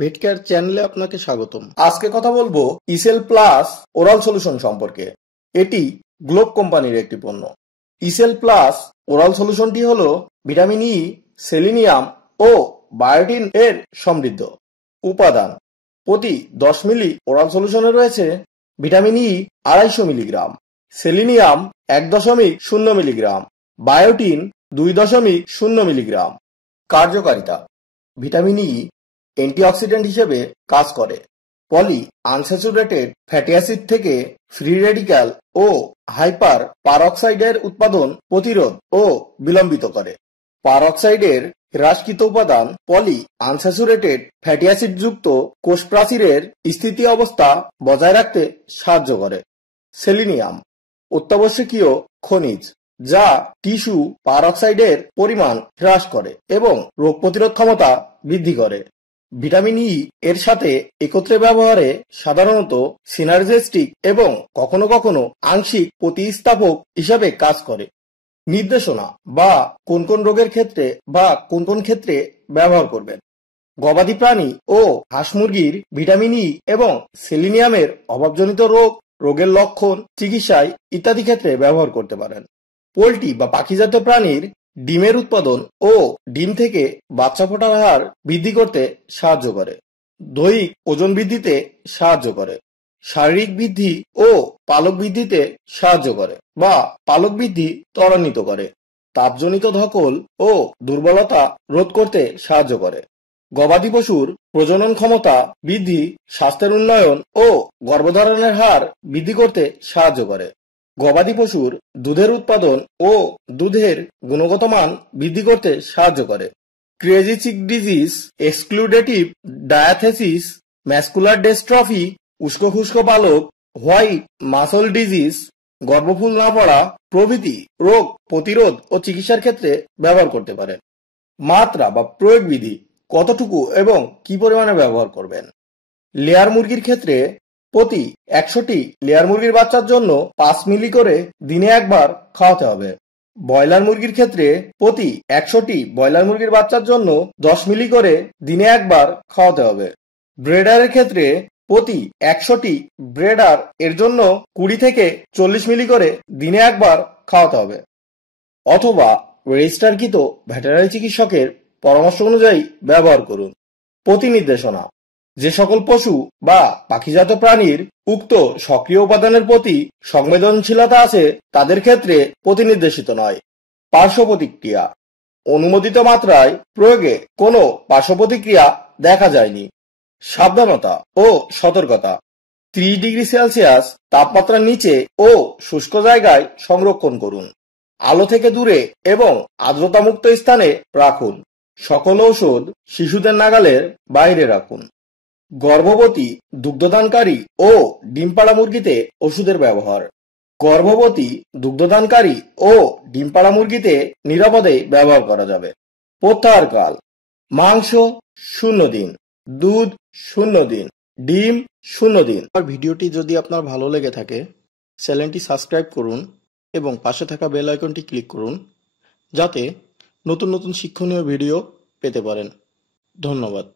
ভেটকেয়ার চ্যানেলে আপনাকে স্বাগতম। আজকে কথা বলবো ইসেল প্লাস ওরাল সলিউশন সম্পর্কে। এটি গ্লোব কোম্পানির একটি পণ্য। ইসেল প্লাস ওরাল সলিউশনটি হলো ভিটামিন ই, সেলিনিয়াম ও বায়োটিন এর সমৃদ্ধ উপাদান। প্রতি 10 মিলি ওরাল সলিউশনে রয়েছে vitamin E 250 milligram, selenium 1.0 milligram, বায়োটিন 2.0 milligram. কার্যকারিতা: ভিটামিন ই অ্যান্টিঅক্সিডেন্ট হিসেবে কাজ করে, পলি আনস্যাচুরেটেড ফ্যাটি অ্যাসিড থেকে ফ্রি রেডিক্যাল ও হাইপার পারঅক্সাইডের উৎপাদন প্রতিরোধ ও বিলম্বিত করে। পারঅক্সাইডের হ্রাসকৃত উপাদান পলি আনস্যাচুরেটেড ফ্যাটি অ্যাসিড যুক্ত কোষ প্রাচীরের স্থিতি অবস্থা বজায় রাখতে সাহায্য করে। সেলিনিয়াম অত্যাবশ্যকীয় খনিজ যা টিস্যু পারঅক্সাইডের পরিমাণ হ্রাস করে এবং রোগ প্রতিরোধ ক্ষমতা বৃদ্ধি করে। ভিটামিন ই এর সাথে একত্রে ব্যবহারে সাধারণত সিনার্জিস্টিক এবং কখনো কখনো আংশিক প্রতিস্থাপক হিসাবে কাজ করে। নির্দেশনা বা কোন কোন রোগের ক্ষেত্রে বা কোন কোন ক্ষেত্রে ব্যবহার করবেন। গবাদি প্রাণী ও হাঁস মুরগির ভিটামিন ই এবং সেলিনিয়ামের অভাবজনিত রোগ, রোগের লক্ষণ, চিকিৎসায় ইত্যাদি ক্ষেত্রে ব্যবহার করতে পারেন। পোল্ট্রি বা পাখিজাত প্রাণীর ডিমের উৎপাদন ও ডিম থেকে বাচ্চা ফোটার হার বৃদ্ধি করতে সাহায্য করে। দৈহিক ওজন বৃদ্ধিতে সাহায্য করে। শারীরিক বৃদ্ধি ও পালক বৃদ্ধিতে সাহায্য করে বা পালক বৃদ্ধি ত্বরান্বিত করে। তাপজনিত ধকল ও দুর্বলতা রোধ করতে সাহায্য করে। গবাদি পশুর প্রজনন ক্ষমতা বৃদ্ধি, স্বাস্থ্যের উন্নয়ন ও গর্ভধারণের হার বৃদ্ধি করতে সাহায্য করে। গবাদি পশুর দুধের উৎপাদন ও দুধের গুণগত মান বৃদ্ধি করতে সাহায্য করে। ক্রেজি চিক ডিজিজ, এক্সক্লুডেটিভ ডায়াথেসিস, ম্যাসকুলার ডেস্ট্রফি, উস্কো খুস্কো পালক, হোয়াইট মাসল ডিজিজ, গর্ভফুল না পড়া প্রভৃতি রোগ প্রতিরোধ ও চিকিৎসার ক্ষেত্রে ব্যবহার করতে পারেন। মাত্রা বা প্রয়োগ বিধি: কতটুকু এবং কি পরিমাণে ব্যবহার করবেন। লেয়ার মুরগির ক্ষেত্রে প্রতি 100টি লেয়ার মুরগির বাচ্চার জন্য 5 মিলি করে দিনে একবার খাওয়াতে হবে। ব্রয়লার মুরগির ক্ষেত্রে প্রতি 100টি ব্রয়লার মুরগির বাচ্চার জন্য 10 মিলি করে দিনে একবার খাওয়াতে হবে। ব্রেডারের ক্ষেত্রে প্রতি 100টি ব্রেডার এর জন্য 20 থেকে 40 মিলি করে দিনে একবার খাওয়াতে হবে। অথবা রেজিস্টারকৃত ভেটেরিনারি চিকিৎসকের পরামর্শ অনুযায়ী ব্যবহার করুন। প্রতি নির্দেশনা: যে সকল পশু বা পাখিজাত প্রাণীর উক্ত সক্রিয় উপাদানের প্রতি সংবেদনশীলতা আছে তাদের ক্ষেত্রে প্রতিনির্দেশিত নয়। পার্শ্ব প্রতিক্রিয়া: অনুমোদিত মাত্রায় প্রয়োগে কোনো পার্শ্ব প্রতিক্রিয়া দেখা যায়নি। সাবধানতা ও সতর্কতা: 30 ডিগ্রি সেলসিয়াস তাপমাত্রার নিচে ও শুষ্ক জায়গায় সংরক্ষণ করুন। আলো থেকে দূরে এবং আর্দ্রতামুক্ত স্থানে রাখুন। সকল ঔষধ শিশুদের নাগালের বাইরে রাখুন। গর্ভবতী, দুগ্ধদানকারী ও ডিম পাড়া মুরগিতে ওষুধের ব্যবহার। গর্ভবতী, দুগ্ধদানকারী ও ডিম পাড়া মুরগিতে নিরাপদে ব্যবহার করা যাবে। প্রত্যাহারকাল: মাংস 0 দিন, দুধ 0 দিন, ডিম 0 দিন। আর ভিডিওটি যদি আপনার ভালো লেগে থাকে চ্যানেলটি সাবস্ক্রাইব করুন এবং পাশে থাকা বেল আইকনটি ক্লিক করুন যাতে নতুন নতুন শিক্ষণীয় ভিডিও পেতে পারেন। ধন্যবাদ।